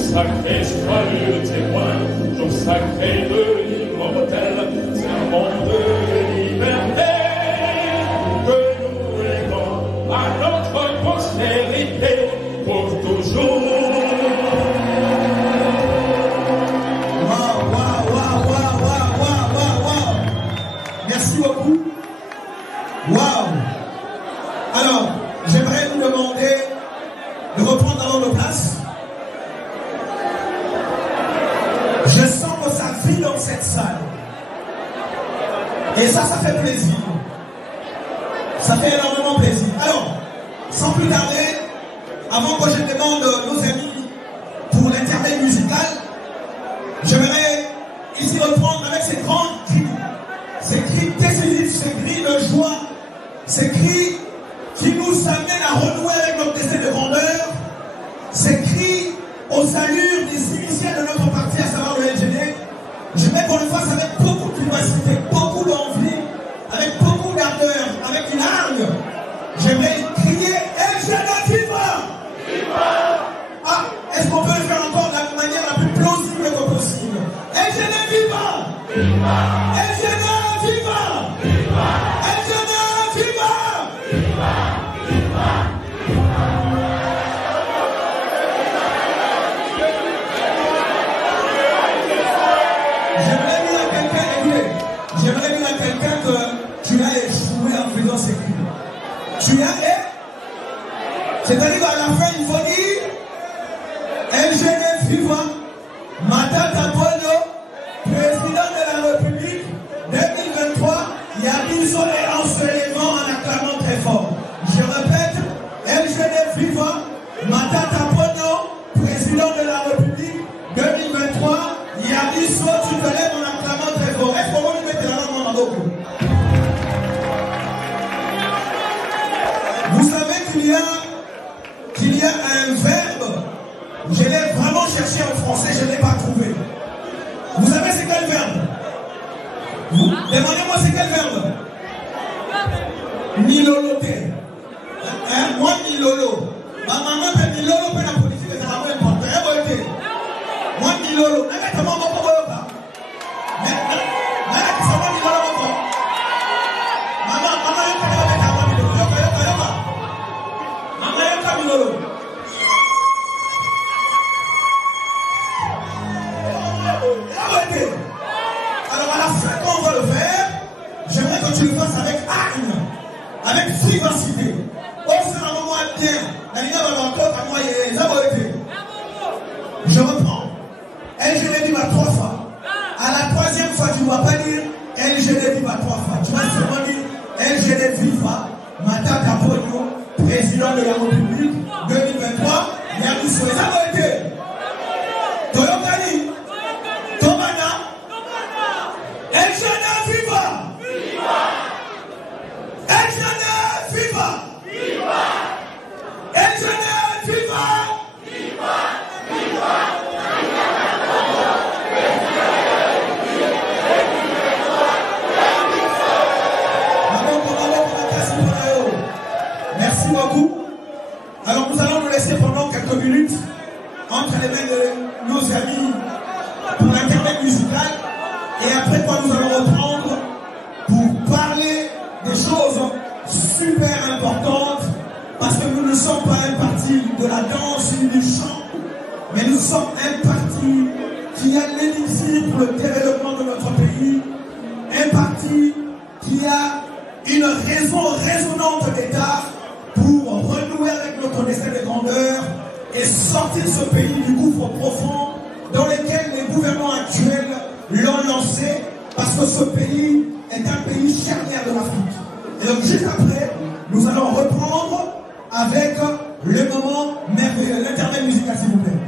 Sacré, soyeux le témoin, jour sacré de l'immortel, c'est un monde de liberté que nous léguons à notre postérité pour toujours. Wow. Merci beaucoup. Wow. Alors, j'aimerais vous demander de reprendre alors nos places. Je sens que ça vit dans cette salle. Et ça fait plaisir. Ça fait énormément plaisir. Alors, sans plus tarder, avant que je demande nos amis pour l'intermède musical, j'aimerais ici reprendre avec ces grands cris. Ces cris décisifs, ces cris de joie, ces cris qui nous amènent à renouer avec notre destin de grandeur, ces cris aux allures des initiés de notre parti, à savoir le LGD. Je vais qu'on le fasse avec beaucoup de vivacité, beaucoup d'envie, avec beaucoup d'ardeur, avec une hargne. J'aimerais crier LGD viva! Ah, est-ce qu'on peut le faire encore de la manière la plus plausible que possible? LGD viva! LGD viva! LGD viva! J'aimerais dire à quelqu'un que tu as échoué en faisant ces cris. Tu as échoué. C'est-à-dire qu'à la fin, il faut dire LGD viva, Matata Polo, président de la République 2023, il y a une zone en se levant en acclamant très fort. Je répète, LGD viva, Matata Polo, président de la République 2023, il y a une zone, tu te lèves en acclamant très fort. Est-ce qu'on va lui mettre la langue dans la bouche? Vous savez qu'il y a un verbe, je l'ai vraiment cherché en français, je ne l'ai pas trouvé. Vous savez c'est quel verbe? Demandez-moi c'est quel verbe? Niloloté. Moi Nilolo. Ma maman fait Nilolo, mais la politique c'est vraiment important. Moi Nilolo. Alors à la fin quand on va le faire, j'aimerais que tu le fasses avec hargne, avec vivacité. Je reprends. LGD viva 3 fois. À la 3e fois, tu ne vas pas dire LGD viva 3 fois. Tu vas seulement dire LGD viva Matata Polo, président de la République 2023. Il y a tous les abonnés. Toyokani, Tomana, LGD viva! LGD viva! LGD viva! Merci beaucoup. Alors nous allons nous laisser pendant quelques minutes entre les mains de nos amis pour l'intermède musical et après quoi nous allons reprendre pour parler des choses super importantes parce que nous ne sommes pas un parti de la danse ni du chant, mais nous sommes un parti qui a l'énergie pour le développement de notre pays, un parti qui a une raison résonante d'État pour renouer avec notre destin de grandeur et sortir ce pays du gouffre profond dans lequel les gouvernements actuels l'ont lancé parce que ce pays est un pays charnière de l'Afrique. Et donc juste après, nous allons reprendre avec le moment merveilleux, l'intermède musical s'il vous plaît.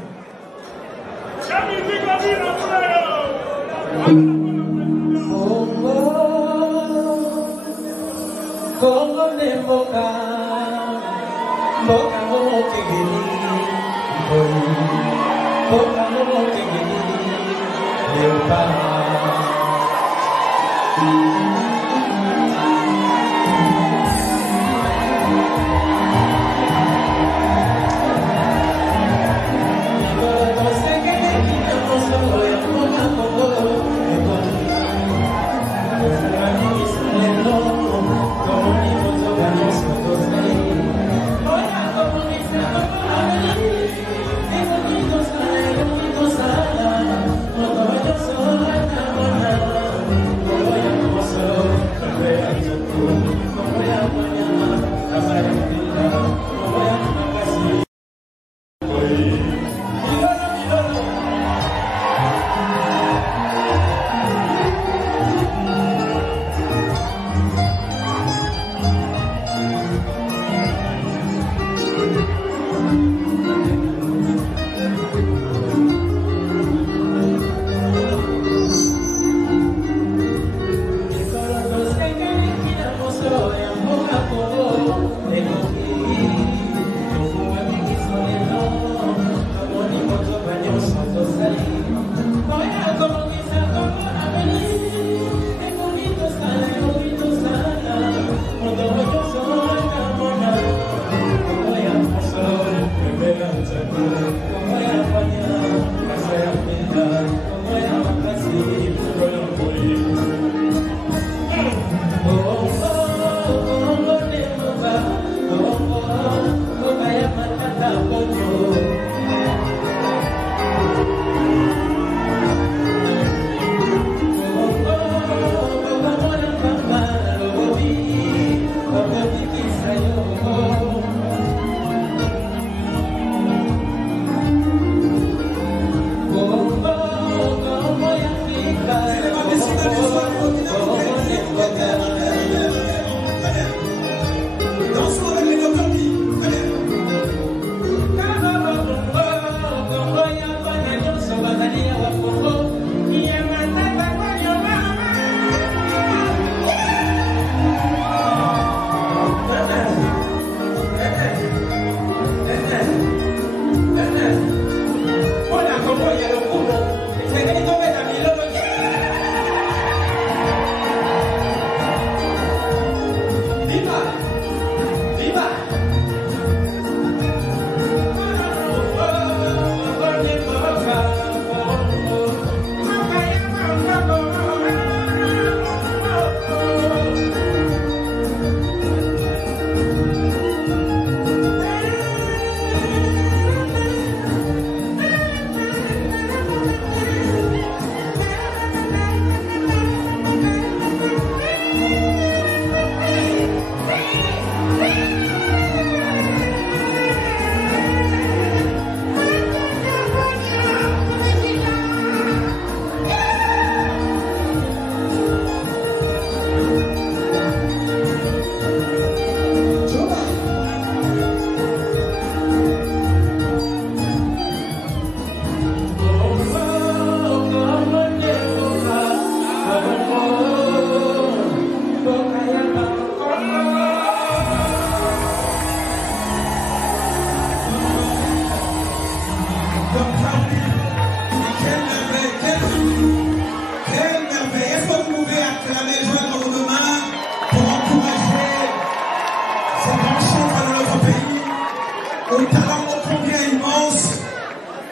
au talent ô combien immense,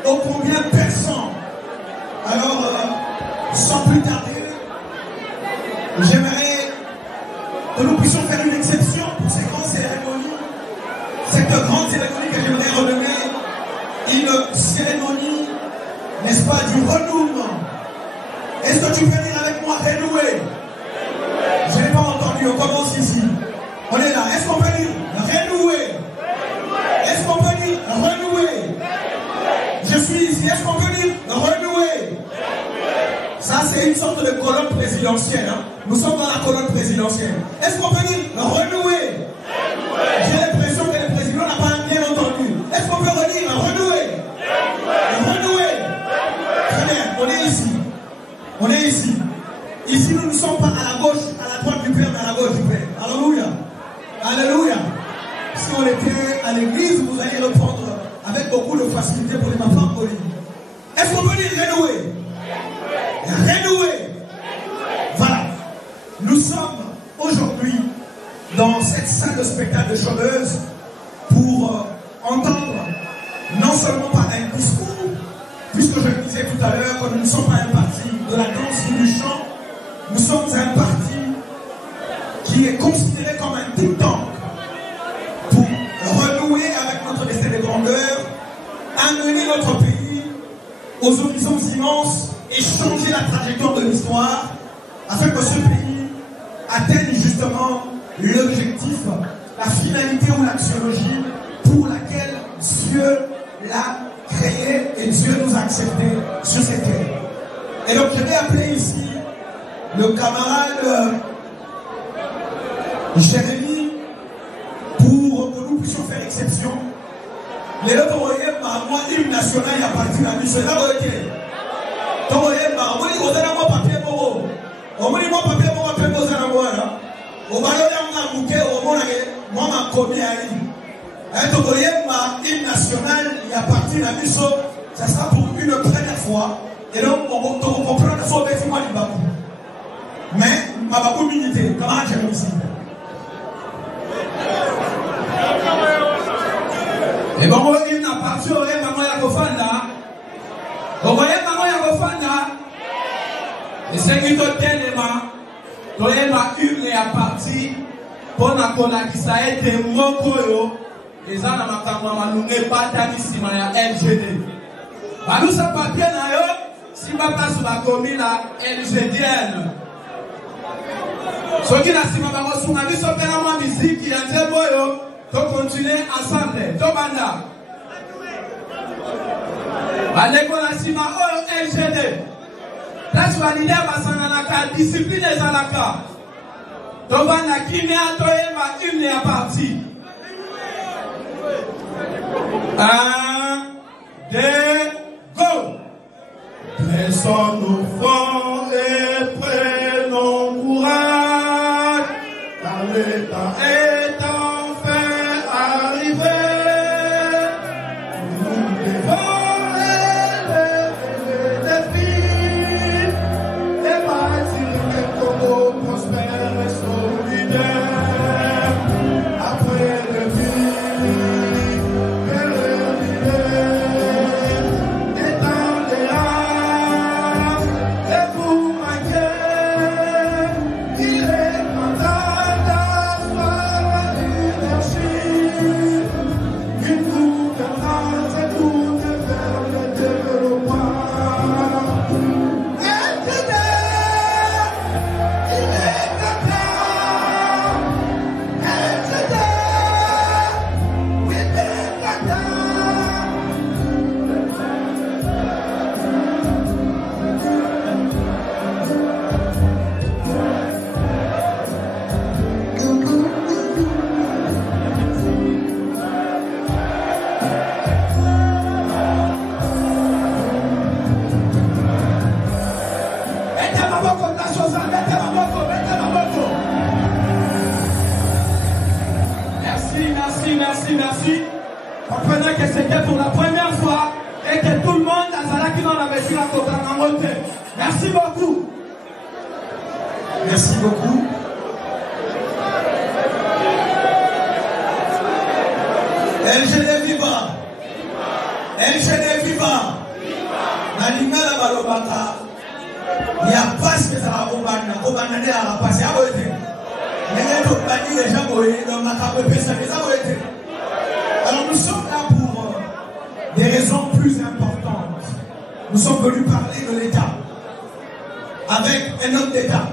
ô combien perçant. Alors, sans plus tarder, j'aimerais que nous puissions faire une exception pour ces grandes cérémonies. Cette grande cérémonie que j'aimerais renommer une cérémonie, n'est-ce pas, du renouement. Est-ce que tu peux dire avec moi renouer? Je n'ai pas entendu, on commence ici. On est là. Est-ce qu'on peut dire renouer? Est-ce qu'on peut dire renouer? Je suis ici. Est-ce qu'on peut dire renouer? Ça, c'est une sorte de colonne présidentielle. Hein? Nous sommes dans la colonne présidentielle. Est-ce qu'on peut dire renouer? J'ai l'impression que le président n'a pas bien entendu. Est-ce qu'on peut redire renouer? Renouer. Très bien, on est ici. On est ici. Ici, nous ne sommes pas à la gauche, à la droite du Père, mais à la gauche du Père. Alléluia. Alléluia. Si on était à l'église, vous allez reprendre avec beaucoup de facilité pour les enfants en ligne. Est-ce qu'on peut dire renouer? Renouer. Voilà. Nous sommes aujourd'hui dans cette salle de spectacle de Chômeuse pour entendre non seulement pas un discours, puisque je le disais tout à l'heure, que nous ne sommes pas un parti de la danse ou du chant, nous sommes un parti qui est considéré comme un think tank pour renouer avec notre destin de grandeur, amener notre pays aux horizons immenses et changer la trajectoire de l'histoire afin que ce pays atteigne justement l'objectif, la finalité ou l'axiologie pour laquelle Dieu l'a créé et Dieu nous a acceptés sur cette terre. Et donc je vais appeler ici le camarade Jérémy pour que nous puissions faire exception. Les autres voyez, moi, l'hymne national, il y a parti la mission. Là, vous voyez, donc, vous voyez, vous avez un papier pour vous. Au moins, mon papier pour vous, vous avez un papier. Au moins, il y a un bouquet, moi, ma commis à l'hymne. Donc, vous voyez, l'hymne national, il y a parti la mission. Ça sera pour une première fois. Et donc, on comprend qu'il faut faire moi du babou. Mais, ma babou minité, comment j'ai ici? Et bon, il n'a pas su, maman Yakofanda. Vous voyez, maman Yakofanda. Et c'est qui te téléma. Tu es ma une et à partie. Pour la cola qui ça a été mokoyo. Et ça, n'a pas nous pas tanissima ya LGD. Bah, nous, ça papier, si papa sur la commune, la LGDN. Ce qui n'a si papa sur la mission, c'est musique qui a été boyo. Donc continuer ensemble. Tobanda. Balekona sima o LGD. Place validé basananaka discipline des alaka. Tobanda qui a toye ma une à partie. 1, 2, go. Laissons nos fronts et prenons courage. Car le temps est merci. Comprenez que c'était pour la première fois et que tout le monde a la qui n'en avait vu la côte en monté. Merci beaucoup. Merci beaucoup. LGD Viva. LGD vivant. Nalingala balobaka. Il n'y a pas ce que ça va combattre. Combattre n'est pas passé à côté. Mais il y a d'autres bannis déjà dans ma carte de ça les a côté. Alors nous sommes là pour des raisons plus importantes. Nous sommes venus parler de l'État. Avec un homme d'État.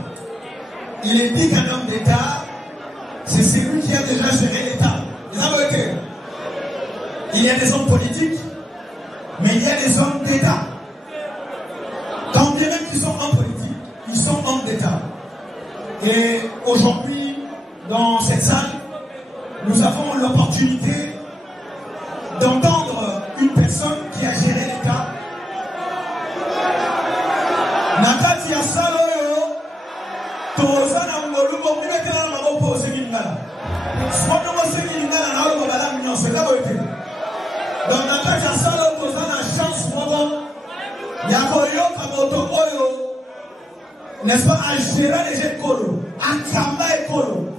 Il est dit qu'un homme d'État, c'est celui qui a déjà géré l'État. Les a côté. Il y a des hommes politiques, mais il y a des hommes d'État. Quand bien même qu'ils sont hommes politiques, ils sont hommes d'État. Et aujourd'hui, dans cette salle, nous avons l'opportunité d'entendre une personne qui a géré l'État. Nakati ya saloyo, tozana ngoluko minekela na maboko semingala. Sono mo semingala na olo bala nyonse la bote. Dans nakati ya saloyo tozana chance moko ya koyoka moto oyo. N'est-ce pas, à gérer les écoles, à Kamba école,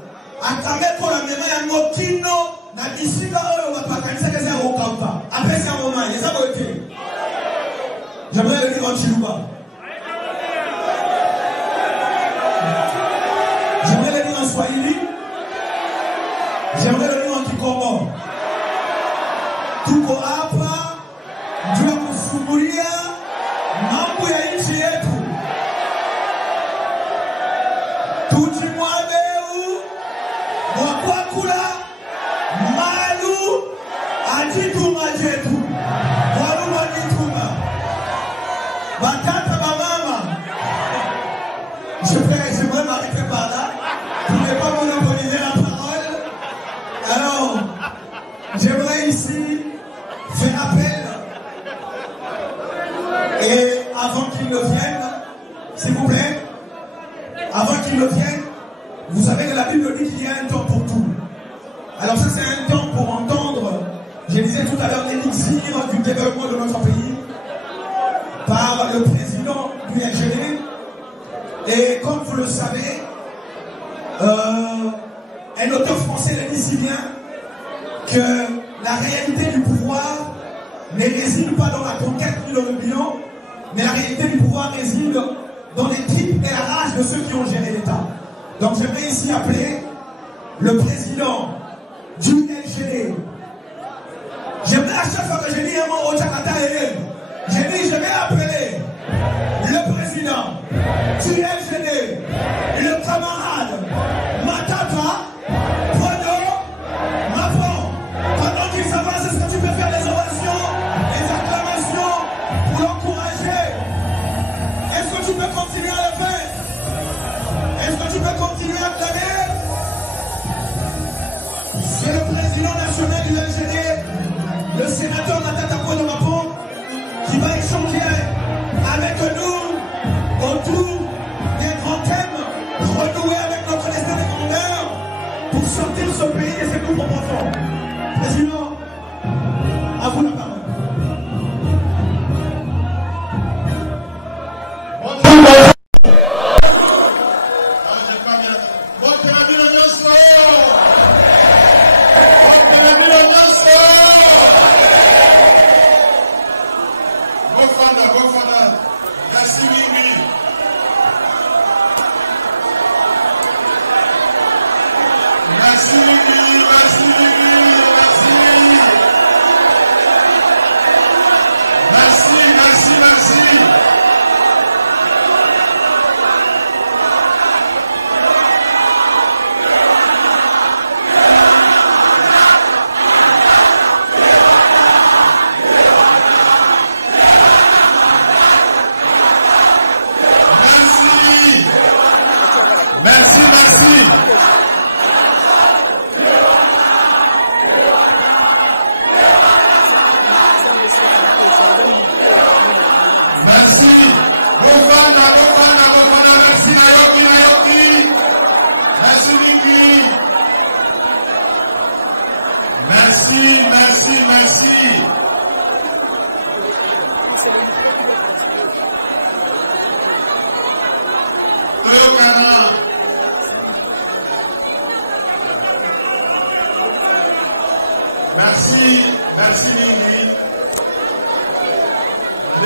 à Kamba école, à Mema Yangokino, na Disiga Oyo, va pas cancer que c'est un Okamba. Après, c'est un moment, il y a ça, j'aimerais le dire en Chiluba. J'aimerais le dire en Swahili. J'aimerais le dire en Kikongo. Tuko hapa, jua kufungulia mambo ya nchi yetu. Tujimwabeu, Mwakwakula, Malu, Ajituma Jetu, Waruma Nituma, Batata Bamama. J'aimerais m'arrêter par là. Je ne vais pas monopoliser la parole. Alors, j'aimerais ici faire appel. Et avant qu'ils ne viennent, s'il vous plaît, avant qu'ils ne viennent, vous savez que la Bible dit qu'il y a un temps pour tout. Alors ça c'est un temps pour entendre, je disais tout à l'heure, l'élixir du développement de notre pays par le président du LGD. Et comme vous le savez, un auteur français le dit si bien que la réalité du pouvoir ne réside pas dans la conquête ni dans le bilan, mais la réalité du pouvoir réside dans les tripes et la rage de ceux qui ont géré l'État. Donc j'aimerais ici appeler le président du LGD. J'aimerais à chaque fois que je dis un mot au Tchakata et je vais appeler le président du LGD, le camarade Matata, Pono, Mapon. Pendant qu'ils avancent, est-ce que tu peux faire des ovations, des acclamations pour l'encourager? Est-ce que tu peux continuer à le faire? Est-ce que tu peux continuer à clamer? C'est le président national du LGD, le sénateur Matata Pono Mapon, qui va échanger avec nous autour des grands thèmes, renouer avec notre destin de grandeur pour sortir ce pays de ses coups profonds. Président, à vous la parole.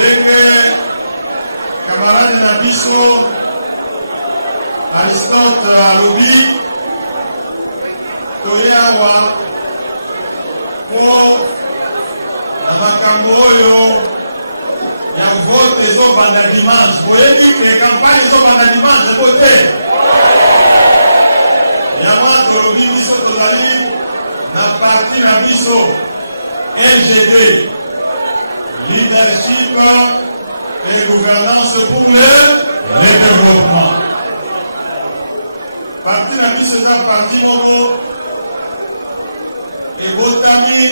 ndenge camarade na biso Aristote alobi toyawa po na makambo oyo ya vote ezobanda dimanche boyebi ke campagne ezobanda dimanche po te yama tolobi biso tozali na parti na biso LGD leadership et gouvernance pour le développement. Parti na biso eza parti moko ebotami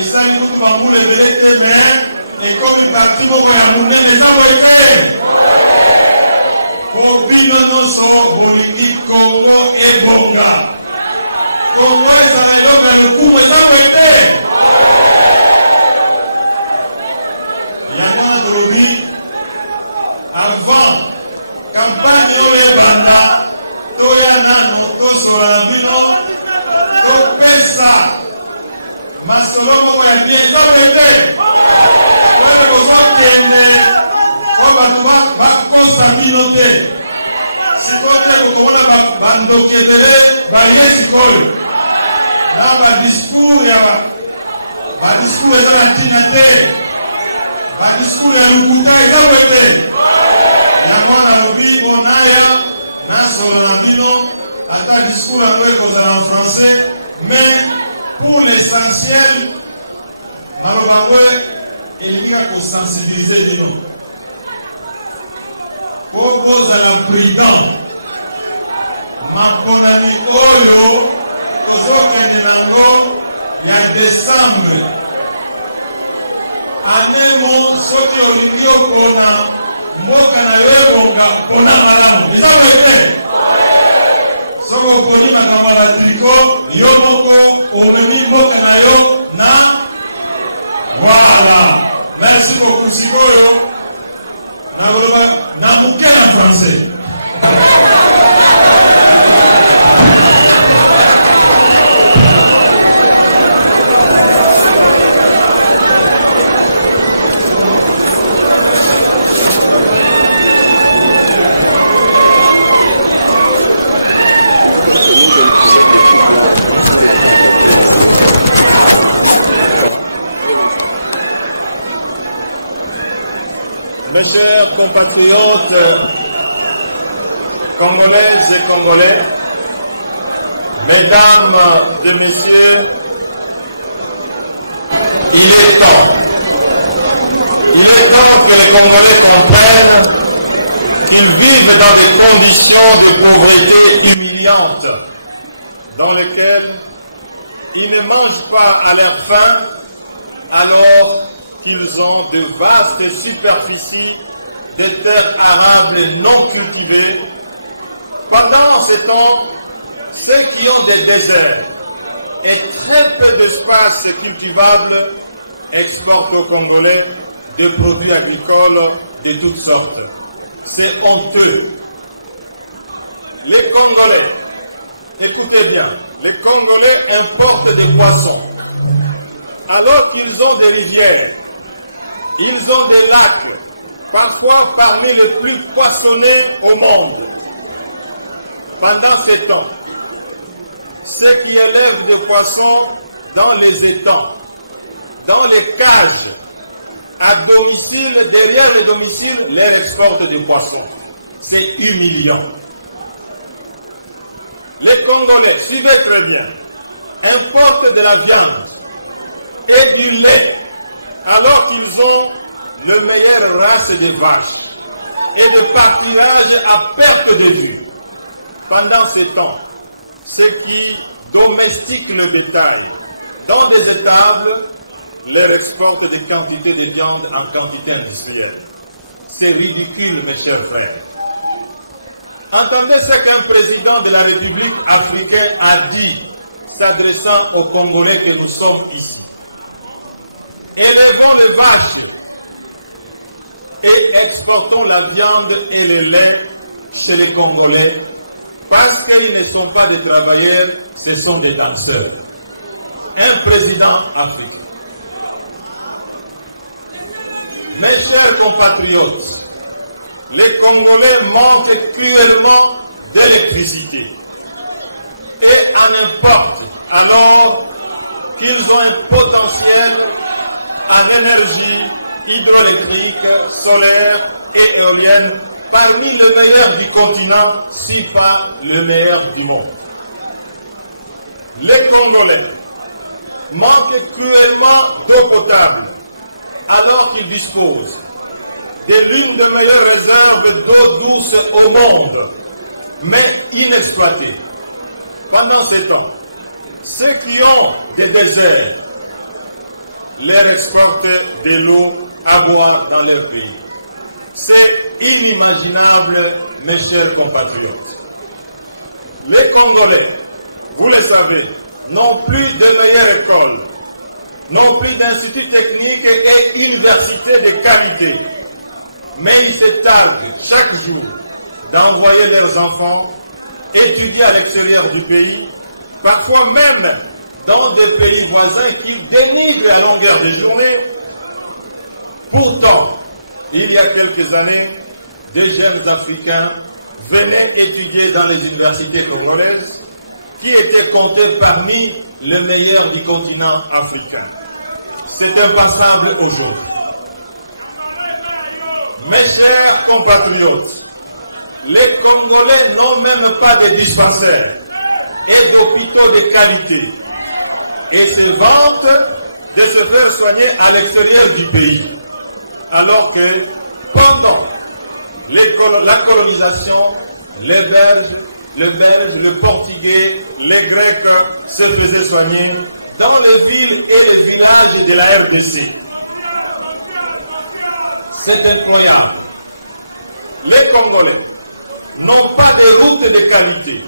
esali kutu bambula ebele te me ekomi parti moko ya monene eza boye te po bino nyonso politike Congo ebonga Congo ezala eloko ya lokumu eza boye te yango na tolobi avant campagne oyo ebanda toya nano tosola na bino topesa masolo moko ya bien ezobe te oyo kozokende o bato bakosa bino te sikoyo te kokomona bandoki ebele balie sikoyo na badiscours eza na ntina te badiscours ya lokuta ezobe te yango nalobi bonaya nasolo na bino ata discours yango ekozala en français mais pour l'essentiel maloba yango elingaka kosensibilize bino po kozala prudent maponami oyo kozokende nango ya décembre anemo soki olingi okona mboka na yo ebonga mpona malamu eza boye te soki okoni makambo ya triko yo moko omemi mboka na yo na wala merci beaucoup sikoyo nakoloba na moke na français Mes chers compatriotes congolaises et congolais, mesdames et messieurs, il est temps que les Congolais comprennent qu'ils vivent dans des conditions de pauvreté humiliantes, dans lesquelles ils ne mangent pas à leur faim, alors qu'ils ont de vastes superficies de terres arables non cultivées. Pendant ce temps, ceux qui ont des déserts et très peu d'espace cultivable exportent aux Congolais des produits agricoles de toutes sortes. C'est honteux. Les Congolais, écoutez bien, les Congolais importent des poissons alors qu'ils ont des rivières. Ils ont des lacs, parfois parmi les plus poissonnés au monde. Pendant ce temps, ceux qui élèvent des poissons dans les étangs, dans les cages, à domicile, derrière les domiciles, leur exportent des poissons. C'est humiliant. Les Congolais, suivez très bien, importent de la viande et du lait, alors qu'ils ont le meilleur race des vaches et de pâturage à perte de vue. Pendant ce temps, ceux qui domestiquent le bétail dans des étables leur exportent des quantités de viande en quantité industrielle. C'est ridicule, mes chers frères. Entendez ce qu'un président de la République africaine a dit, s'adressant aux Congolais que nous sommes ici. Élevons les vaches et exportons la viande et le lait chez les Congolais parce qu'ils ne sont pas des travailleurs, ce sont des danseurs. Un président africain. Mes chers compatriotes, les Congolais manquent cruellement d'électricité. Et en importe alors qu'ils ont un potentiel en énergie hydroélectrique, solaire et éolienne parmi les meilleurs du continent, si pas le meilleur du monde. Les Congolais manquent cruellement d'eau potable alors qu'ils disposent de l'une des meilleures réserves d'eau douce au monde, mais inexploitée. Pendant ce temps, ceux qui ont des déserts leur exportent de l'eau à boire dans leur pays. C'est inimaginable, mes chers compatriotes. Les Congolais, vous le savez, n'ont plus de meilleures écoles, n'ont plus d'instituts techniques et universités de qualité. Mais ils se targuent chaque jour d'envoyer leurs enfants étudier à l'extérieur du pays, parfois même dans des pays voisins qui dénigrent à longueur de journée. Pourtant, il y a quelques années, des jeunes Africains venaient étudier dans les universités congolaises qui étaient comptés parmi les meilleurs du continent africain. C'est impassable aujourd'hui. Mes chers compatriotes, les Congolais n'ont même pas de dispensaires et d'hôpitaux de qualité et se vantent de se faire soigner à l'extérieur du pays. Alors que pendant la colonisation, les Belges, le Portugais, les Grecs se faisaient soigner dans les villes et les villages de la RDC. C'est incroyable. Les Congolais n'ont pas de route de qualité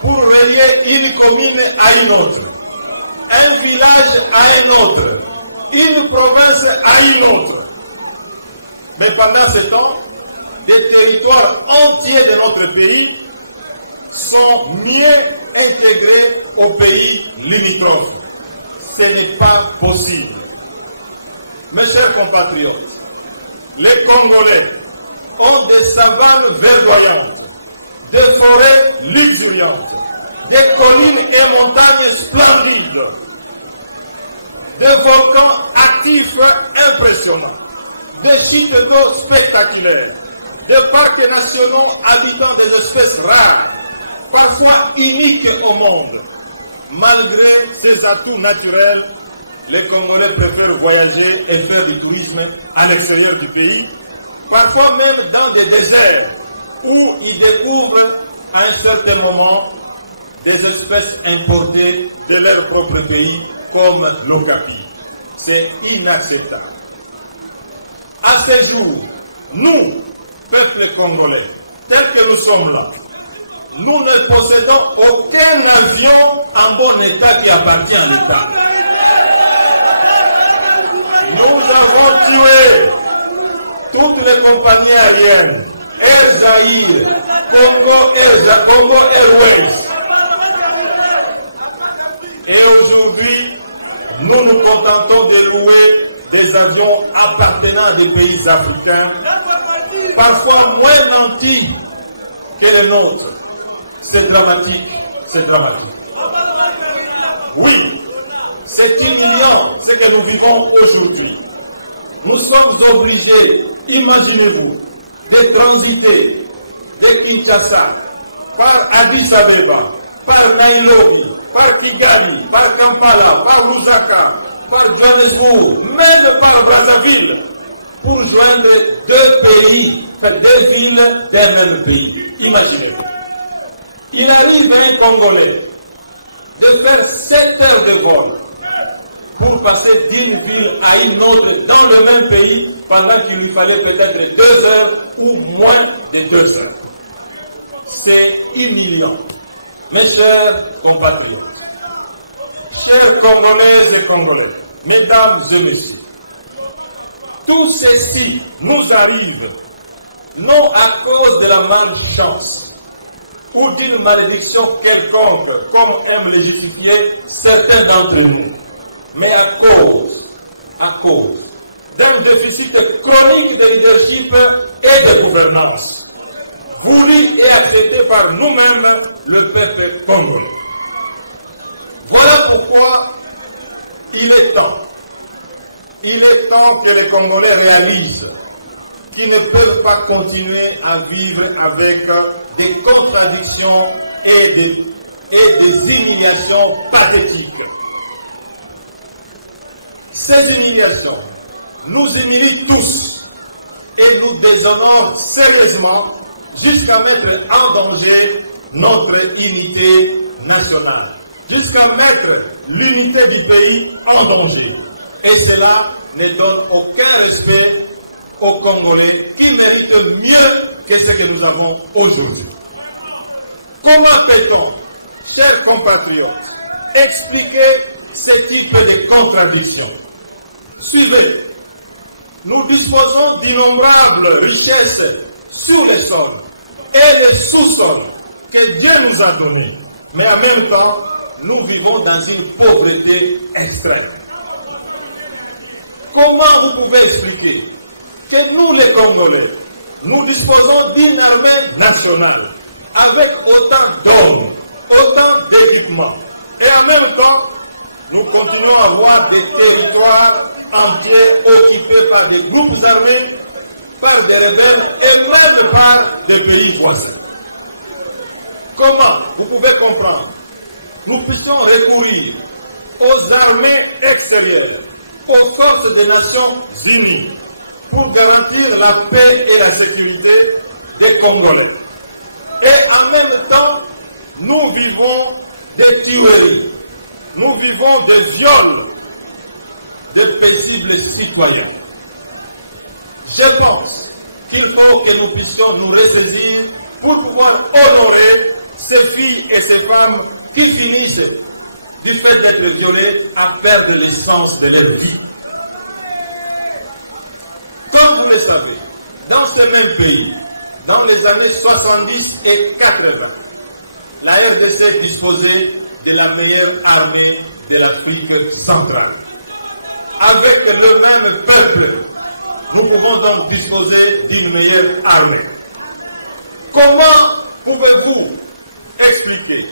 pour relier une commune à une autre, un village à un autre, une province à une autre. Mais pendant ce temps, des territoires entiers de notre pays sont mieux intégrés au pays limitrophe. Ce n'est pas possible. Mes chers compatriotes, les Congolais ont des savanes verdoyantes, des forêts luxuriantes, des collines et montagnes splendides, des volcans actifs impressionnants, des sites d'eau spectaculaires, des parcs nationaux habitant des espèces rares, parfois uniques au monde. Malgré ces atouts naturels, les Congolais préfèrent voyager et faire du tourisme à l'extérieur du pays, parfois même dans des déserts où ils découvrent à un certain moment des espèces importées de leur propre pays comme l'okapi. C'est inacceptable. À ce jour, nous, peuple congolais, tels que nous sommes là, nous ne possédons aucun avion en bon état qui appartient à l'État. Nous avons tué toutes les compagnies aériennes, Air Zaïre, Congo Airways. Et aujourd'hui, nous nous contentons de louer des avions appartenant à des pays africains, parfois moins nantis que les nôtres. C'est dramatique, c'est dramatique. Oui, c'est humiliant ce que nous vivons aujourd'hui. Nous sommes obligés, imaginez-vous, de transiter de Kinshasa par Addis Abeba, par Nairobi, par Kigali, par Kampala, par Lusaka, par Johannesburg, même par Brazzaville, pour joindre deux pays, deux villes d'un même pays. Imaginez-vous. Il arrive à un Congolais de faire 7 heures de vol pour passer d'une ville à une autre dans le même pays pendant qu'il lui fallait peut-être 2 heures ou moins de 2 heures. C'est humiliant. Mes chers compatriotes, chers Congolaises et Congolais, mesdames et messieurs, tout ceci nous arrive non à cause de la malchance ou d'une malédiction quelconque, comme aiment les justifier certains d'entre nous, mais à cause d'un déficit chronique de leadership et de gouvernance, voulu et accepté par nous-mêmes, le peuple congolais. Voilà pourquoi il est temps que les Congolais réalisent qu'ils ne peuvent pas continuer à vivre avec des contradictions et des humiliations pathétiques. Ces humiliations nous humilient tous et nous déshonorent sérieusement jusqu'à mettre en danger notre unité nationale, jusqu'à mettre l'unité du pays en danger. Et cela ne donne aucun respect aux Congolais qui méritent mieux que ce que nous avons aujourd'hui. Comment peut-on, chers compatriotes, expliquer ce type de contradictions? Suivez, nous disposons d'innombrables richesses sous les sols et les sous-sols que Dieu nous a donnés. Mais en même temps, nous vivons dans une pauvreté extrême. Comment vous pouvez expliquer que nous, les Congolais, nous disposons d'une armée nationale avec autant d'hommes, autant d'équipements, et en même temps, nous continuons à avoir des territoires entiers occupés par des groupes armés, par des rebelles et même par des pays voisins? Comment vous pouvez comprendre nous puissions recourir aux armées extérieures, aux forces des Nations Unies, pour garantir la paix et la sécurité des Congolais? Et en même temps, nous vivons des tueries, nous vivons des viols de paisibles citoyens. Je pense qu'il faut que nous puissions nous ressaisir pour pouvoir honorer ces filles et ces femmes qui finissent, du fait d'être violées, à perdre l'essence de leur vie. Comme vous le savez, dans ce même pays, dans les années 70 et 80, la RDC disposait de la meilleure armée de l'Afrique centrale. Avec le même peuple, nous pouvons donc disposer d'une meilleure armée. Comment pouvez-vous expliquer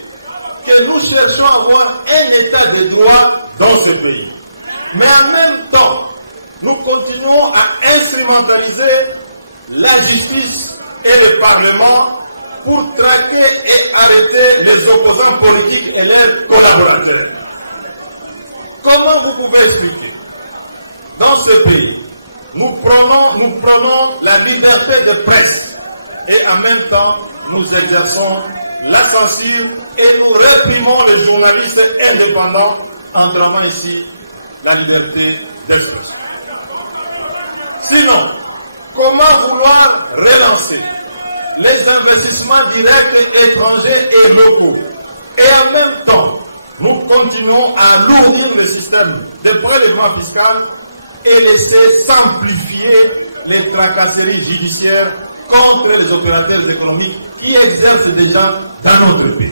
que nous cherchons à avoir un état de droit dans ce pays, mais en même temps, nous continuons à instrumentaliser la justice et le Parlement pour traquer et arrêter les opposants politiques et leurs collaborateurs? Comment vous pouvez expliquer? Dans ce pays, nous prenons la liberté de presse et en même temps, nous exerçons la censure et nous réprimons les journalistes indépendants, entravant ici la liberté d'expression. Sinon, comment vouloir relancer les investissements directs étrangers et locaux et en même temps, nous continuons à alourdir le système de prélèvement fiscal et laisser s'amplifier les tracasseries judiciaires contre les opérateurs économiques qui exercent déjà dans notre pays?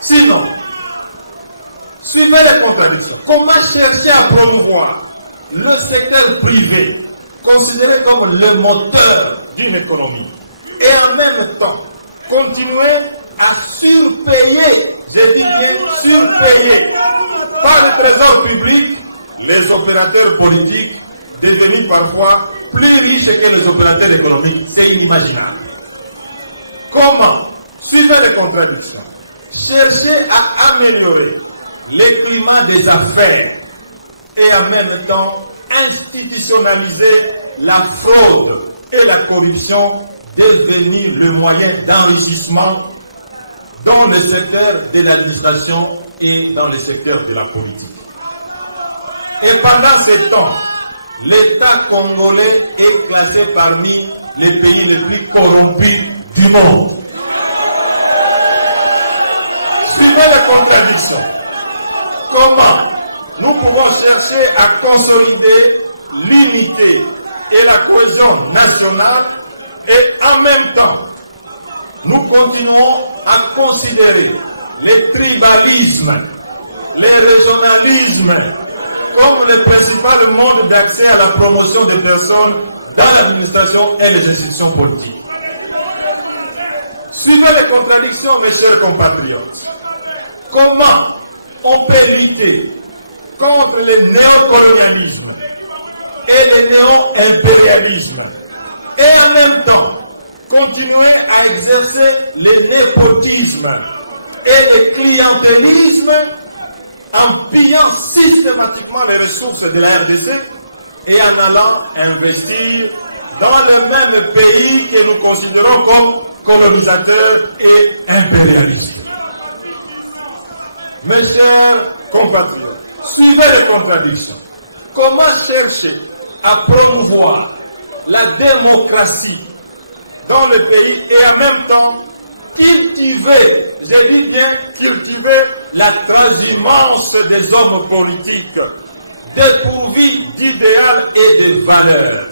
Sinon, suivez les contradictions. Comment chercher à promouvoir le secteur privé, considéré comme le moteur d'une économie, et en même temps continuer à surpayer, je dis bien surpayer, par le trésor public les opérateurs politiques devenus parfois plus riches que les opérateurs économiques? C'est inimaginable. Comment, suivez les contradictions, chercher à améliorer le climat des affaires et en même temps institutionnaliser la fraude et la corruption, devenir le moyen d'enrichissement dans le secteur de l'administration et dans le secteur de la politique? Et pendant ce temps, l'État congolais est classé parmi les pays les plus corrompus du monde. Suivez les contradictions. Comment nous pouvons chercher à consolider l'unité et la cohésion nationale et en même temps, nous continuons à considérer les tribalismes, les régionalismes comme le principal mode d'accès à la promotion des personnes dans l'administration et les institutions politiques. Suivez les contradictions, mes chers compatriotes. Comment on peut lutter contre le néocolonialisme et le néo-impérialisme et en même temps continuer à exercer le népotisme et le clientélisme en pillant systématiquement les ressources de la RDC et en allant investir dans le même pays que nous considérons comme colonisateur et impérialiste. Mes chers compatriotes, suivez les contradictions. Comment chercher à promouvoir la démocratie dans le pays et en même temps cultiver, je dis bien cultiver la transhumance des hommes politiques, dépourvus d'idéal et de valeurs,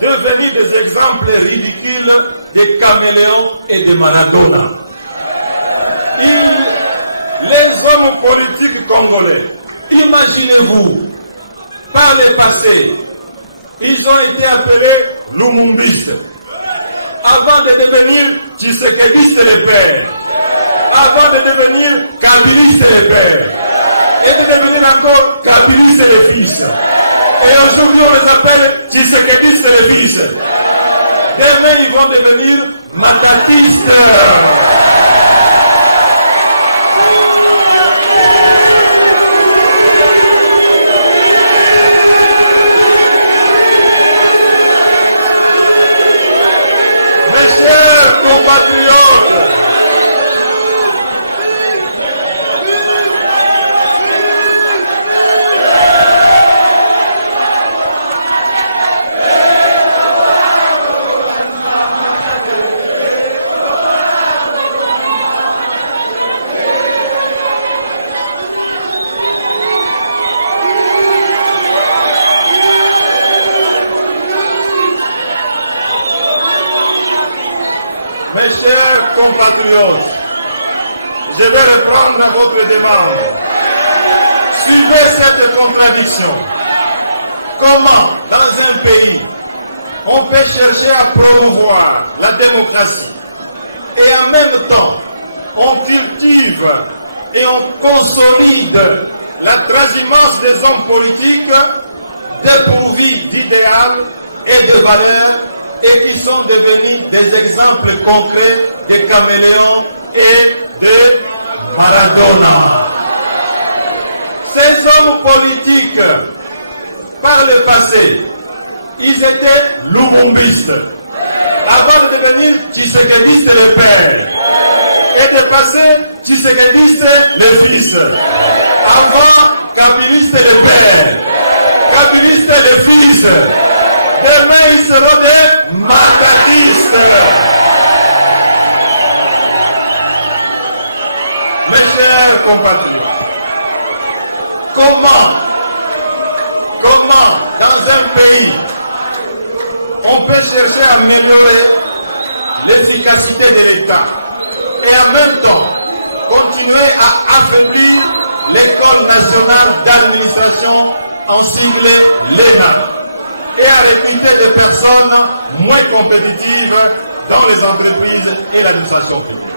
devenus des exemples ridicules de Caméléon et de Maradona. Les hommes politiques congolais, imaginez-vous, par le passé, ils ont été appelés Lumumbistes, avant de devenir Tshisekedistes les pères, avant de devenir Kabilistes les pères, et de devenir encore Kabilistes les fils. Et aujourd'hui on les appelle Tshisekedistes les fils. Demain ils vont devenir Matatistes. Mes chers compatriotes, je vais reprendre votre demande. Suivez cette contradiction. Comment, dans un pays, on peut chercher à promouvoir la démocratie et en même temps, on cultive et on consolide la transhumance des hommes politiques dépourvus d'idéal et de valeurs et qui sont devenus des exemples concrets de Caméléon et de Maradona. Ces hommes politiques, par le passé, ils étaient lumumbistes, avant de devenir tshisekedistes les pères, et de passer tshisekedistes les fils, avant kabilistes les pères, kabilistes les fils. Demain, ils seront des matatistes. Mes chers compatriotes, comment, dans un pays, on peut chercher à améliorer l'efficacité de l'État et en même temps continuer à affaiblir l'École nationale d'administration en sigle l'ENA et à recruter des personnes moins compétitives dans les entreprises et l'administration publique.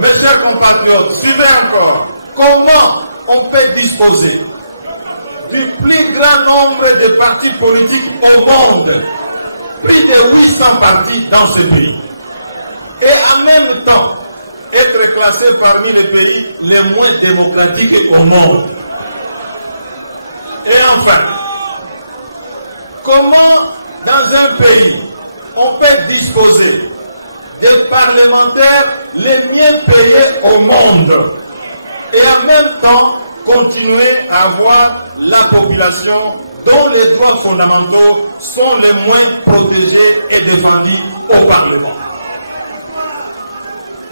Mes chers compatriotes, suivez encore comment on peut disposer du plus grand nombre de partis politiques au monde, plus de 800 partis dans ce pays, et en même temps être classé parmi les pays les moins démocratiques au monde. Et enfin, comment dans un pays on peut disposer des parlementaires les mieux payés au monde et en même temps continuer à avoir la population dont les droits fondamentaux sont les moins protégés et défendus au Parlement.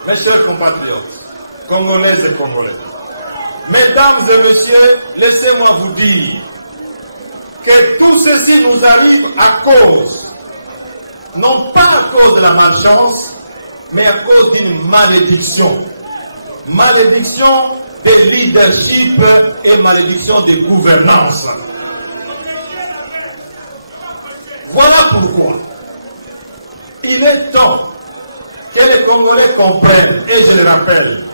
Mes chers compatriotes, Congolaises et Congolais, mesdames et messieurs, laissez-moi vous dire que tout ceci nous arrive à cause, non pas à cause de la malchance, mais à cause d'une malédiction. Malédiction des leadership et malédiction de gouvernance. Voilà pourquoi il est temps que les Congolais comprennent, et je le rappelle,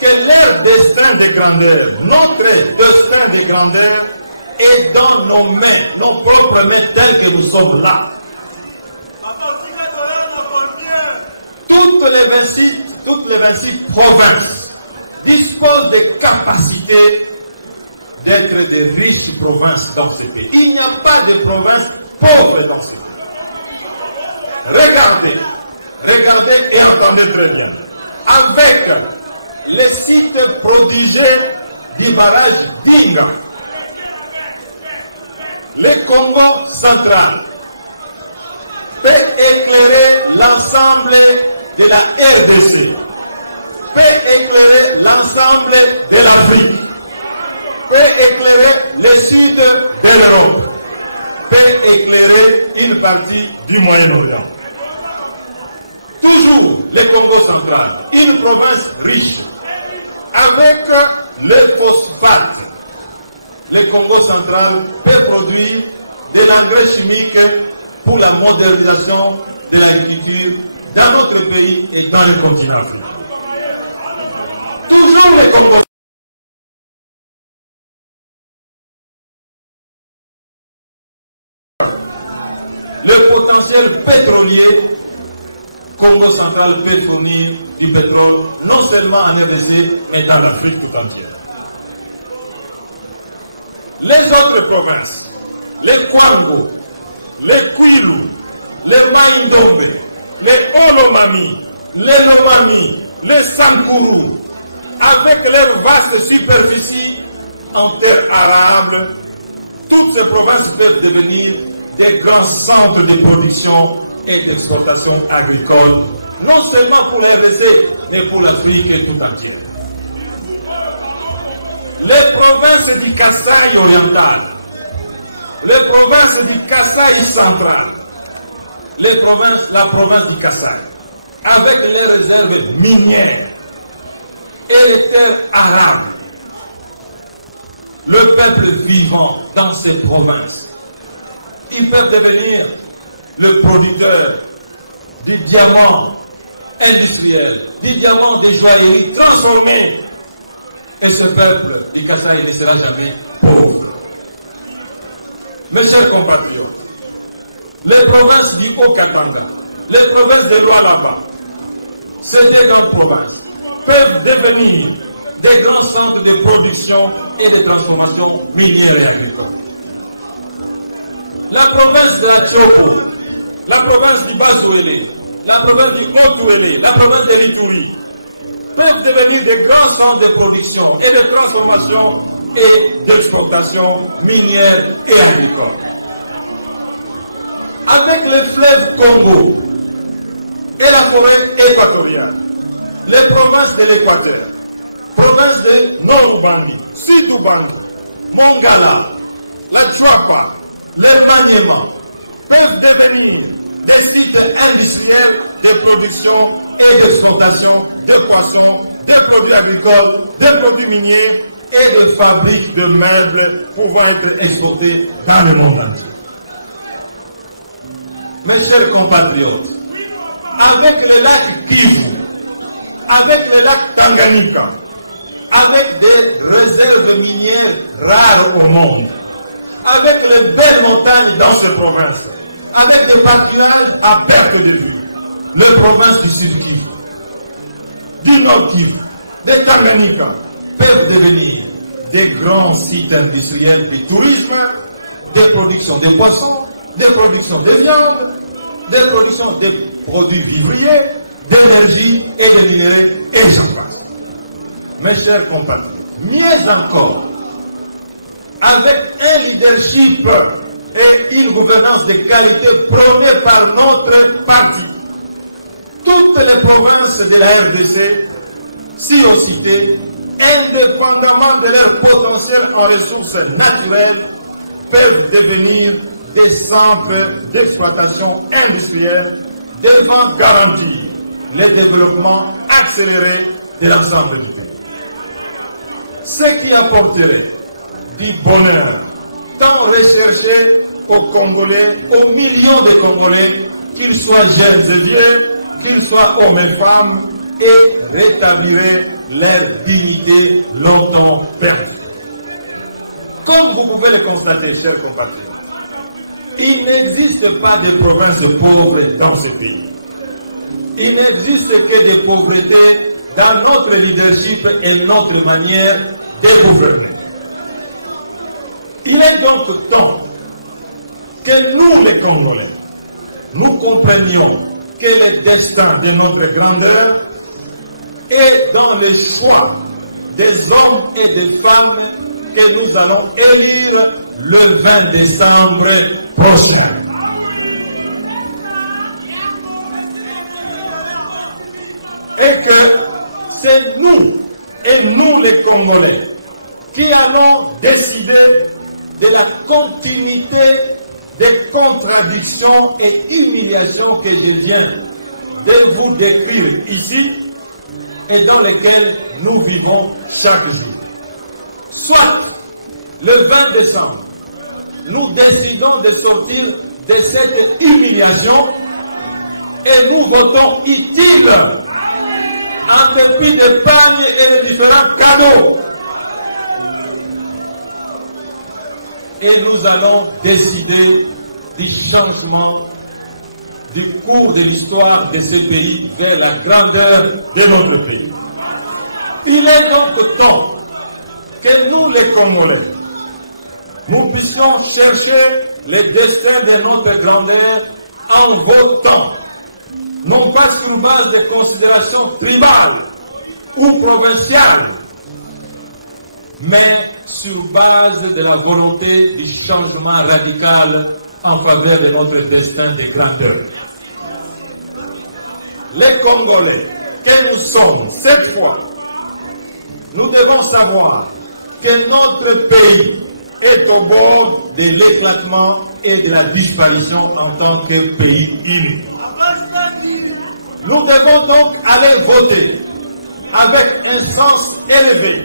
que leur destin de grandeur, notre destin de grandeur, est dans nos mains, nos propres mains, telles que nous sommes là. Toutes les 26 provinces disposent des capacités d'être des riches provinces dans ce pays. Il n'y a pas de province pauvre dans ce pays. Regardez et entendez très bien. Avec les sites prodigieux du barrage d'Inga, le Congo central peut éclairer l'ensemble de la RDC, peut éclairer l'ensemble de l'Afrique, peut éclairer le sud de l'Europe, peut éclairer une partie du Moyen-Orient. Toujours le Congo central, une province riche, avec le phosphate. Le Congo central peut produire de l'engrais chimique pour la modernisation de l'agriculture dans notre pays et dans le continent africain. Toujours le Congo. Le potentiel pétrolier, Congo central peut fournir du pétrole non seulement en RDC, mais dans l'Afrique tout entière. Les autres provinces, les Kwango, les Kwilu, les Maïndombe, les Olomami, les Lomami, les Sankuru, avec leur vaste superficie en terre arabe, toutes ces provinces peuvent devenir des grands centres de production et d'exploitation agricole, non seulement pour les RDC, mais pour l'Afrique tout entière. Les provinces du Kasaï oriental, les provinces du Kasaï central, la province du Kasaï, avec les réserves minières et les terres arabes, le peuple vivant dans ces provinces, ils peuvent devenir le producteur du diamant industriel, du diamant des joailleries transformés. Et ce peuple du Kasaï ne sera jamais pauvre. Mes chers compatriotes, les provinces du Haut-Katanga, les provinces de Lualaba, ces deux grandes provinces peuvent devenir des grands centres de production et de transformation minière et agricole. La province de la Tchopo, la province du Bazouélé, la province du Haut-Ouélé, la province de l'Ituri, peuvent devenir des grands centres de production et de transformation et d'exportation minière et agricole. Avec le fleuve Congo et la forêt équatoriale, les provinces de l'Équateur, provinces de Nord-Ubangi, Sud-Ubangi, Mongala, la Chouapa, le Maniema, peuvent devenir des sites industriels de production et d'exportation de poissons, de produits agricoles, de produits miniers et de fabriques de meubles pouvant être exportés dans le monde entier. Mes chers compatriotes, avec le lac Kivu, avec le lac Tanganyika, avec des réserves minières rares au monde, avec les belles montagnes dans ces provinces, avec des pâturages à perte de vue, les provinces du Sud Kivu, du Nord Kivu, des Tanganyika peuvent devenir des grands sites industriels du tourisme, des productions de poissons, des productions de viande, des productions de produits vivriers, d'énergie et de minéraux et j'en passe. Mes chers compatriotes, mieux encore, avec un leadership et une gouvernance de qualité prônée par notre parti, toutes les provinces de la RDC, si on citait, indépendamment de leur potentiel en ressources naturelles, peuvent devenir des centres d'exploitation industrielle devant garantir le développement accéléré de l'ensemble du pays. ce qui apporterait du bonheur, tant recherché aux Congolais, aux millions de Congolais, qu'ils soient jeunes et vieux, qu'ils soient hommes et femmes, et rétablirait leur dignité longtemps perdue. Comme vous pouvez le constater, chers compatriotes, il n'existe pas de provinces pauvres dans ce pays. Il n'existe que des pauvretés dans notre leadership et notre manière de gouverner. Il est donc temps que nous, les Congolais, nous comprenions que le destin de notre grandeur est dans le choix des hommes et des femmes que nous allons élire le 20 décembre prochain. Et que c'est nous, et nous les Congolais, qui allons décider de la continuité des contradictions et humiliations que je viens de vous décrire ici et dans lesquelles nous vivons chaque jour. Soit le 20 décembre, nous décidons de sortir de cette humiliation et nous votons utile en dépit de pagnes et de différents cadeaux. Et nous allons décider du changement du cours de l'histoire de ce pays vers la grandeur de notre pays. Il est donc temps que nous, les Congolais, nous puissions chercher le destin de notre grandeur en votant, non pas sur base de considérations tribales ou provinciales, mais sur base de la volonté du changement radical en faveur de notre destin de grandeur. Les Congolais que nous sommes, cette fois, nous devons savoir que notre pays est au bord de l'éclatement et de la disparition en tant que pays unique. Nous devons donc aller voter avec un sens élevé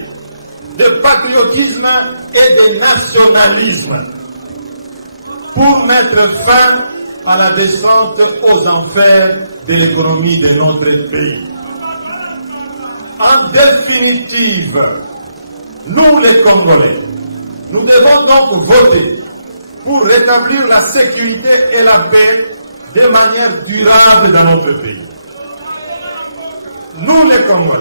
de patriotisme et de nationalisme pour mettre fin à la descente aux enfers de l'économie de notre pays. En définitive, nous les Congolais, nous devons donc voter pour rétablir la sécurité et la paix de manière durable dans notre pays. Nous les Congolais,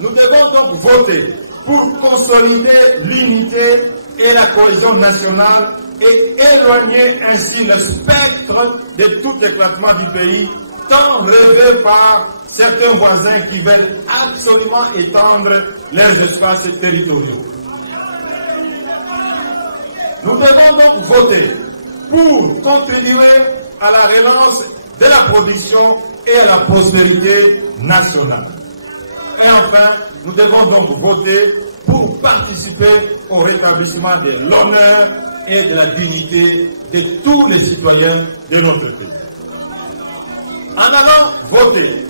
nous devons donc voter pour consolider l'unité et la cohésion nationale et éloigner ainsi le spectre de tout éclatement du pays, tant rêvé par certains voisins qui veulent absolument étendre leurs espaces territoriaux. Nous devons donc voter pour contribuer à la relance de la production et à la prospérité nationale. Et enfin, nous devons donc voter pour participer au rétablissement de l'honneur et de la dignité de tous les citoyens de notre pays. En allant voter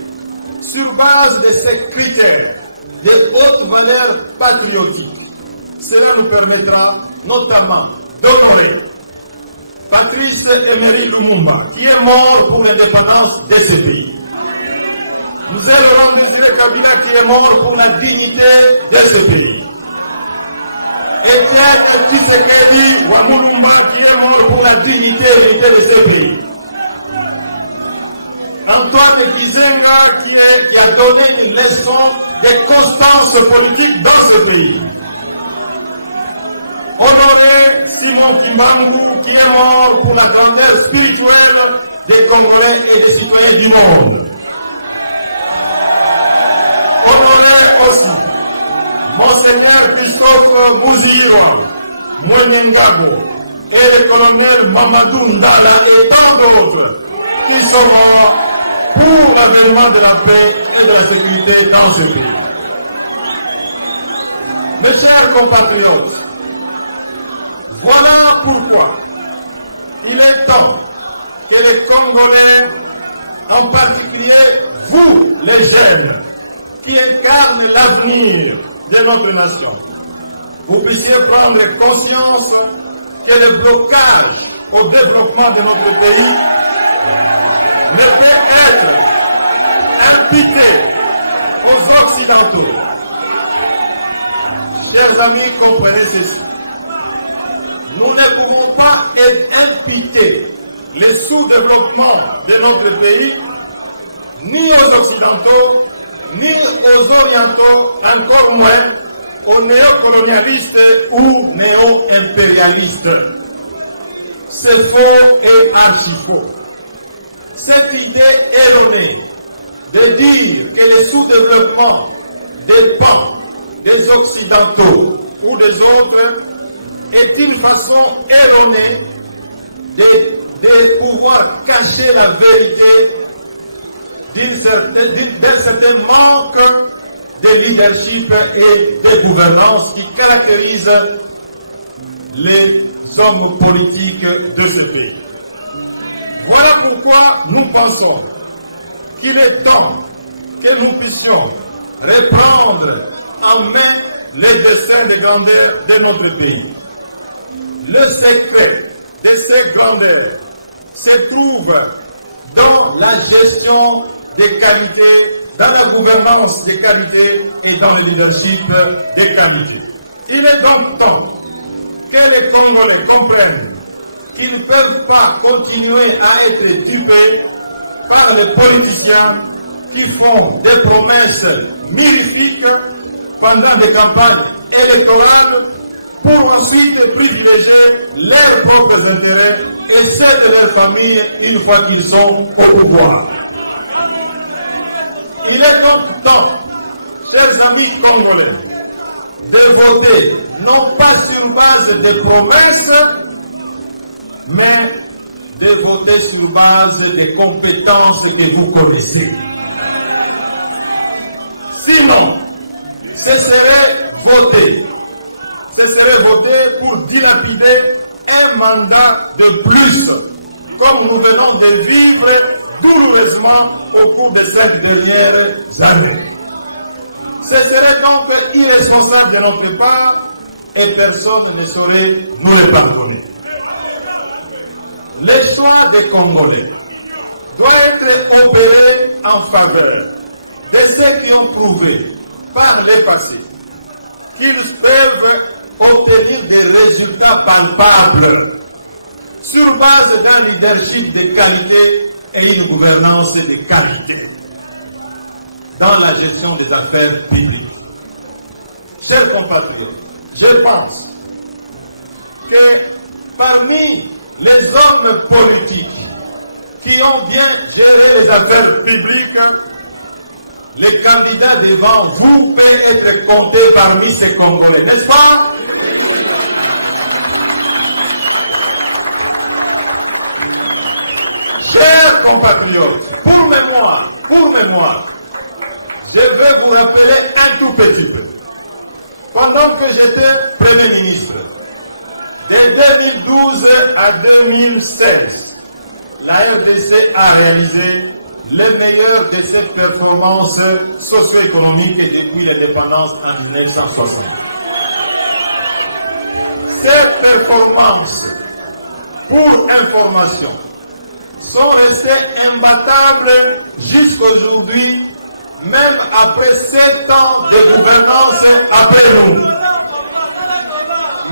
sur base de ces critères de haute valeur patriotique, cela nous permettra notamment d'honorer Patrice Emery Lumumba, qui est mort pour l'indépendance de ce pays. Nous allons Laurent Kabila, qui est mort pour la dignité de ce pays. Etienne Tshisekedi Wamulumba, qui est mort pour la dignité et l'unité de ce pays. Antoine Gizenga, qui a donné une leçon de constance politique dans ce pays. Honoré Simon Kimbangu, qui est mort pour la grandeur spirituelle des Congolais et des citoyens du monde. Honoré aussi Monseigneur Christophe Mouziro, Mwenendago et le colonel Mamadou Ndala et tant d'autres qui sont morts pour l'avènement de la paix et de la sécurité dans ce pays. Mes chers compatriotes, voilà pourquoi il est temps que les Congolais, en particulier vous les jeunes, qui incarnent l'avenir de notre nation, vous puissiez prendre conscience que le blocage au développement de notre pays ne peut être imputé aux Occidentaux. Chers amis, comprenez ceci. Nous ne pouvons pas imputer le sous-développement de notre pays ni aux Occidentaux, ni aux Orientaux, encore moins aux néocolonialistes ou néo-impérialistes. C'est faux et archi-faux. Cette idée erronée de dire que le sous-développement dépend des Occidentaux ou des autres est une façon erronée de pouvoir cacher la vérité d'un certain manque de leadership et de gouvernance qui caractérise les hommes politiques de ce pays. Voilà pourquoi nous pensons qu'il est temps que nous puissions reprendre en main les dessins de grandeur de notre pays. Le secret de cette grandeur se trouve dans la gestion des qualités, dans la gouvernance des qualités et dans le leadership des qualités. Il est donc temps que les Congolais comprennent qu'ils ne peuvent pas continuer à être dupés par les politiciens qui font des promesses mirifiques pendant des campagnes électorales pour ensuite privilégier leurs propres intérêts et ceux de leur famille une fois qu'ils sont au pouvoir. Il est donc temps, chers amis congolais, de voter non pas sur base de promesses, mais de voter sur base des compétences que vous connaissez. Sinon, ce serait voter pour dilapider un mandat de plus, comme nous venons de vivre douloureusement au cours de ces dernières années. Ce serait donc irresponsable de notre part et personne ne saurait nous le pardonner. Le choix des Congolais doit être opéré en faveur de ceux qui ont prouvé par le passé qu'ils peuvent obtenir des résultats palpables sur base d'un leadership de qualité et une gouvernance de qualité dans la gestion des affaires publiques. Chers compatriotes, je pense que parmi les hommes politiques qui ont bien géré les affaires publiques, les candidats devant vous peuvent être comptés parmi ces Congolais, n'est-ce pas? Chers compatriotes, pour mémoire, je vais vous rappeler un tout petit peu. Pendant que j'étais Premier ministre, de 2012 à 2016, la RDC a réalisé le meilleur de cette performance socio-économique depuis l'indépendance en 1960. Ces performances, pour information, sont restées imbattables jusqu'aujourd'hui, même après 7 ans de gouvernance après nous.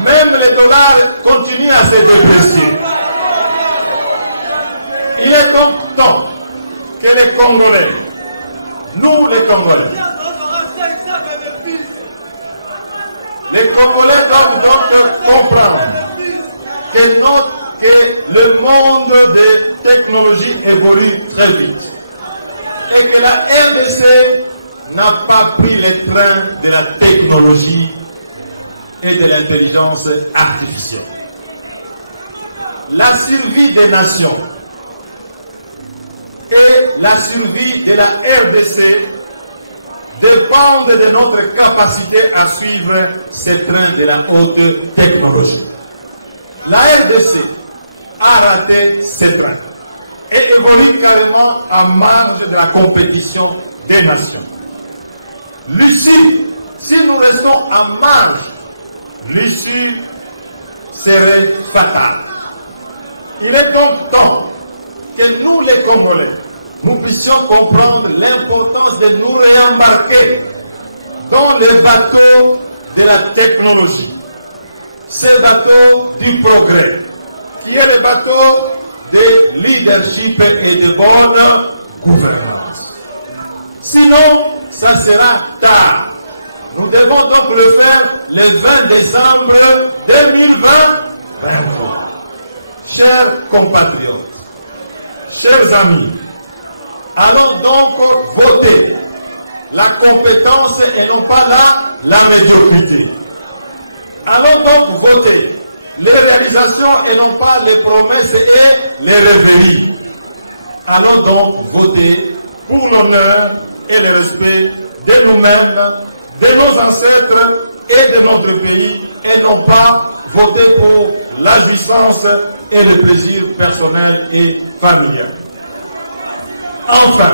Même le dollar continue à se déprécier. Il est donc temps que les Congolais, nous les Congolais doivent donc comprendre que le monde des technologies évolue très vite et que la RDC n'a pas pris le train de la technologie et de l'intelligence artificielle. La survie des nations et la survie de la RDC dépendent de notre capacité à suivre ce train de la haute technologie. La RDC a raté ce train et évolue carrément à marge de la compétition des nations. Lucie, si nous restons à marge, l'issue serait fatale. Il est donc temps que nous, les Congolais, nous puissions comprendre l'importance de nous réembarquer dans les bateaux de la technologie, ces bateaux du progrès, qui est le bateau de leadership et de bonne gouvernance. Sinon, ça sera tard. Nous devons donc le faire le 20 décembre 2023. Chers compatriotes, chers amis, allons donc voter la compétence et non pas la médiocrité. Allons donc voter les réalisations et non pas les promesses et les rêveries. Allons donc voter pour l'honneur et le respect de nous-mêmes, de nos ancêtres et de notre pays, et non pas voter pour la jouissance et le plaisir personnel et familial. Enfin,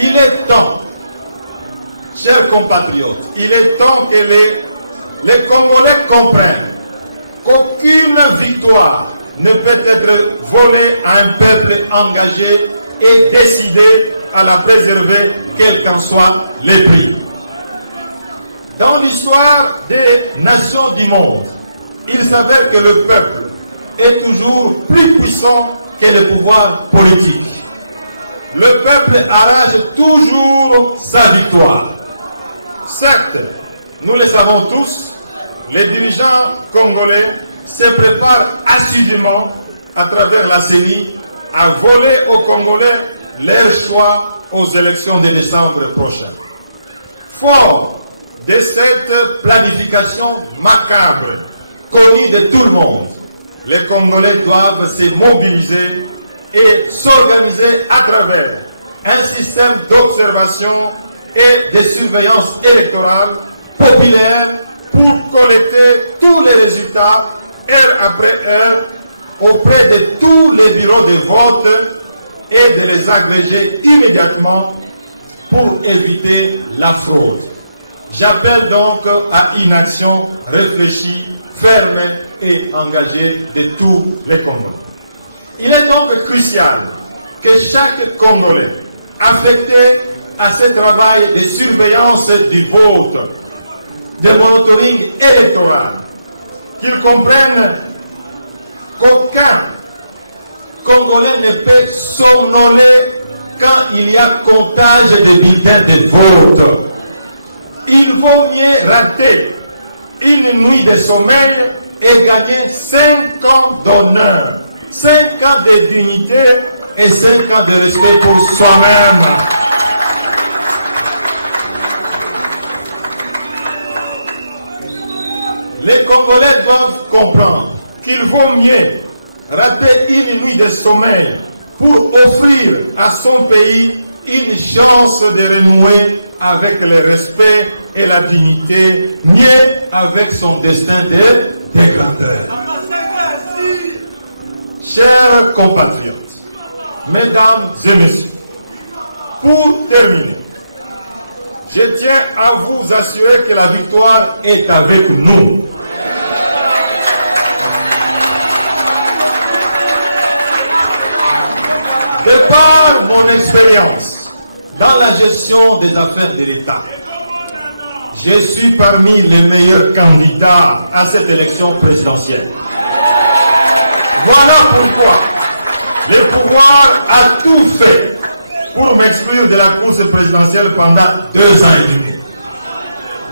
il est temps, chers compatriotes, il est temps que les Congolais comprennent qu'aucune victoire ne peut être volée à un peuple engagé et décidé à la préserver, quel qu'en soit les prix. Dans l'histoire des nations du monde, il s'avère que le peuple est toujours plus puissant que le pouvoir politique. Le peuple arrache toujours sa victoire. Certes, nous le savons tous, les dirigeants congolais se préparent assidûment à travers la CENI à voler aux Congolais leur choix aux élections de décembre prochain. Fort de cette planification macabre, connue de tout le monde, les Congolais doivent se mobiliser et s'organiser à travers un système d'observation et de surveillance électorale populaire pour collecter tous les résultats, heure après heure, auprès de tous les bureaux de vote et de les agréger immédiatement pour éviter la fraude. J'appelle donc à une action réfléchie, ferme et engagée de tous les Congolais. Il est donc crucial que chaque Congolais affecté à ce travail de surveillance du vote, de monitoring électoral, qu'il comprenne qu'aucun Congolais ne peut somnoler quand il y a comptage des bulletins de vote. Il vaut mieux rater une nuit de sommeil et gagner 5 ans d'honneur, 5 ans de dignité et 5 ans de respect pour soi-même. Les Congolais doivent comprendre qu'il vaut mieux rater une nuit de sommeil pour offrir à son pays une chance de renouer avec le respect et la dignité, mieux avec son destin de grandeur. Chers compatriotes, mesdames et messieurs, pour terminer, je tiens à vous assurer que la victoire est avec nous. De par mon expérience dans la gestion des affaires de l'État, je suis parmi les meilleurs candidats à cette élection présidentielle. Voilà pourquoi le pouvoir a tout fait pour m'exclure de la course présidentielle pendant 2 ans et demi.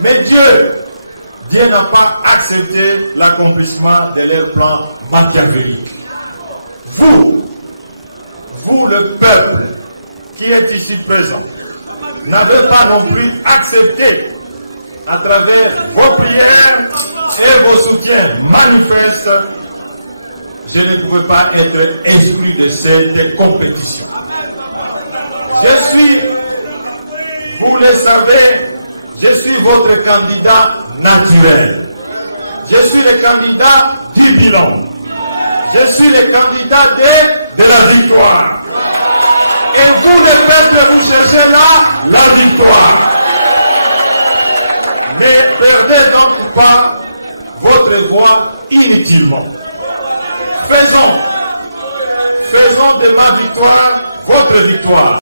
Mais Dieu n'a pas accepté l'accomplissement de leur plan machiavélique. Vous, le peuple qui est ici présent, n'avez pas non plus accepté, à travers vos prières et vos soutiens manifestes, je ne pouvais pas être exclu de cette compétition. Je suis, vous le savez, je suis votre candidat naturel. Je suis le candidat du bilan. Je suis le candidat de la victoire. Et vous, le peuple, vous cherchez là la victoire. Ne perdez donc pas inutilement. Faisons de ma victoire votre victoire.